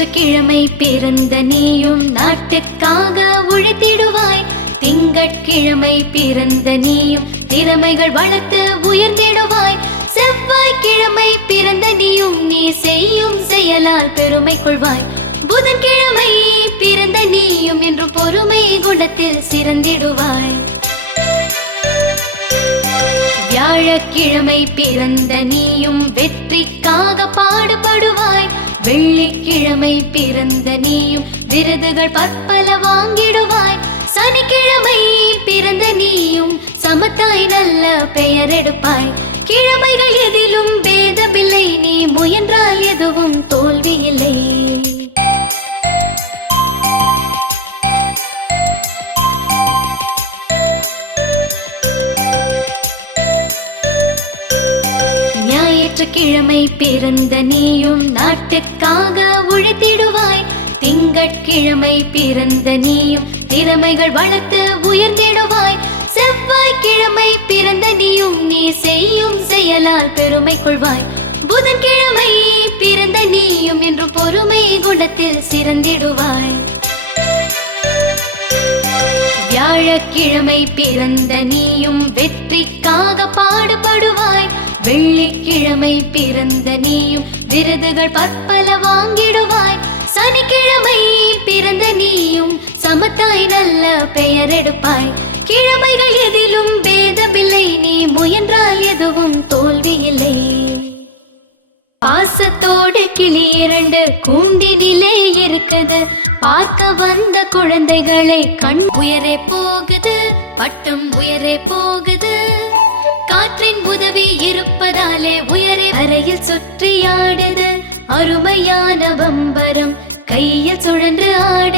ஞாயிற்றுக்கிழமை பிறந்த நீயும் நாட்டுக்காக உழைத்திடுவாய். திங்கட்கிழமை பிறந்த நீயும் திறமைகள் வளர்த்து உயர்ந்திடுவாய். செவ்வாய்க்கிழமை பிறந்த நீயும் நீ செய்யும் செயலால் பெருமை கொள்வாய். புதன்கிழமை பிறந்த நீயும் என்று பொறுமை குணத்தில் சிறந்திடுவாய். வியாழக்கிழமை பிறந்த நீயும் வெற்றிக்காக பாடுபடுவாய் வெள்ளிக்கிழமை பிறந்த நீயும் விருதுகள் பற்பல வாங்கிடுவாய். சனிக்கிழமை பிறந்த நீயும் சமத்தாய் நல்ல பெயர் எடுப்பாய். கிழமைகள் எதிலும் பேதமில்லை ஞாயிற்றுக்கிழமை பிறந்த நீயும் நாட்டுக்காக உழைத்திடுவாய். திங்கட்கிழமை பிறந்த நீயும் திறமைகள் வளர்த்து உயர்ந்திடுவாய். செவ்வாய்க்கிழமை பிறந்த நீயும் நீ செய்யும் செயலால் பெருமை கொள்வாய். புதன்கிழமை பிறந்த நீயும் என்று பொறுமை குணத்தில் சிறந்திடுவாய். வியாழக்கிழமை பிறந்த நீயும் சனிக்கிழமை பிறந்த நீயும் விருதுகள் பற்பல வாங்கிடுவாய். சனிக்கிழமை பிறந்த நீயும் சமத்தாய் நல்ல பெயர் எடுப்பாய். கிழமைகள் எதிலும் பேதமில்லை நீ முயன்றால் எதுவும் தோல்வியில்லை. பாசத்தோடு கிளி இரண்டு கூண்டினிலே இருக்குது. பார்க்க வந்த குழந்தைகளை கண் உயரே போகுது பட்டம் உயரே போகுது. காற்றின் இருப்பதாலே உயரே அறையில் சுற்றி ஆடுது அருமையான பம்பரம் கையில் சுழன்று ஆடுது.